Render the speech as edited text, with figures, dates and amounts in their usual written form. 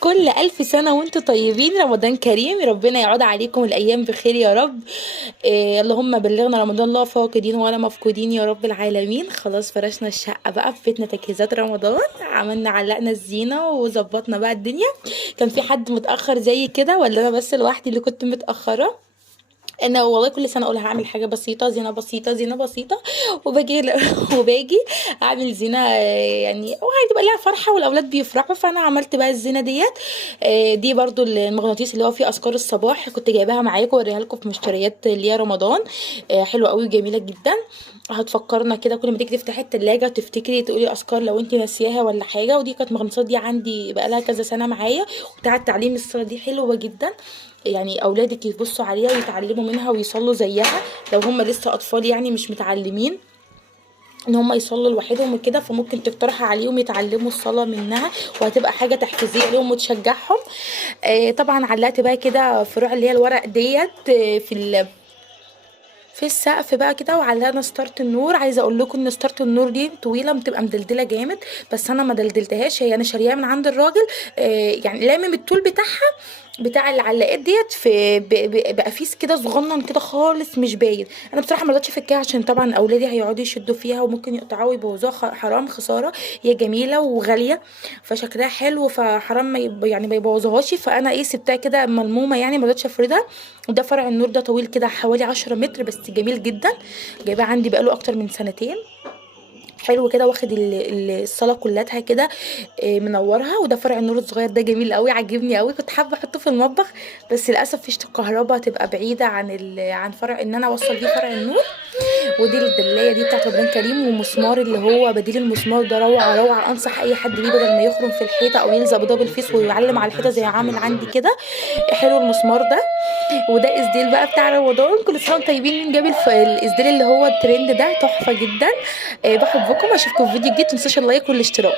كل ألف سنة وانتم طيبين، رمضان كريم، ربنا يعود عليكم الأيام بخير يا رب. اللهم بلغنا رمضان لا فاقدين ولا مفقودين يا رب العالمين. خلاص فرشنا الشقة بقى في بيتنا، تجهيزات رمضان، عملنا علقنا الزينة وظبطنا بقى الدنيا. كان في حد متأخر زي كده ولا أنا بس لوحدي اللي كنت متأخرة؟ انا والله كل سنه اقول هعمل حاجه بسيطه، زينه بسيطه، زينه بسيطه، وباجي وباجي اعمل زينه، يعني او هتبقى ليها فرحه والاولاد بيفرحوا، فانا عملت بقى الزينه ديت. دي برضو المغناطيس اللي هو فيه اذكار الصباح، كنت جايباها معاكم اوريها لكم في مشتريات اللي هي رمضان. حلوه قوي وجميله جدا. هتفكرنا كده كل ما تيجي تفتحي التلاجة وتفتكري تقولي اذكار لو انت ناسياها ولا حاجه. ودي كانت مغناطيسات دي عندي بقى لها كذا سنه معايا. وبتاعه تعليم الصلاه دي حلوه جدا، يعني اولادك يبصوا عليها ويتعلموا منها ويصلوا زيها. لو هم لسه اطفال يعني مش متعلمين ان هم يصلوا لوحدهم وكده، فممكن تقترح عليهم يتعلموا الصلاة منها، وهتبقى حاجة تحفيزية لهم وتشجعهم. طبعا علقت بقى كده فروع اللي هي الورق ديت في السقف بقى كده، وعلقنا ستارة النور. عايزه اقول لكم ان ستارة النور دي طويله بتبقى مدلدله جامد، بس انا ما دلدلتهاش، هي انا شاريها من عند الراجل. يعني لامم الطول بتاعها بتاع العلاقات ديت في بقفيس كده صغنن كده خالص مش باين. انا بصراحه ما رضيتش افكها عشان طبعا اولادي هيقعدوا يشدوا فيها وممكن يقطعوها ويبوظوها، حرام خساره. هي جميله وغاليه فشكلها حلو، فحرام ما يعني ما يبوظوهاش. فانا ايه سبتها كده ملمومه يعني، ما رضيتش افردها. وده فرع النور ده طويل كده حوالي 10 متر، بس جميل جدا. جايباه عندي بقاله اكتر من سنتين. حلو كده، واخد الصاله كلها كده، منورها. وده فرع النور الصغير ده جميل قوي، عاجبني قوي، كنت حابه احطه في المطبخ، بس للاسف فيشه الكهرباء تبقى بعيده عن عن فرع ان انا اوصل بيه فرع النور. ودي الدلايه دي بتاعت رمضان كريم، ومسمار اللي هو بديل المسمار ده روعه روعه، انصح اي حد بيه بدل ما يخرم في الحيطه او يلزق بيضه بالفيس ويعلم على الحيطه زي عامل عندي كده. حلو المسمار ده. وده اسديل بقى بتاع رمضان، كل سنه وانتم طيبين. مين جاب الاسديل اللي هو الترند ده؟ تحفه جدا. بحبكم، اشوفكم في فيديو جديد، متنسوش اللايك والاشتراك.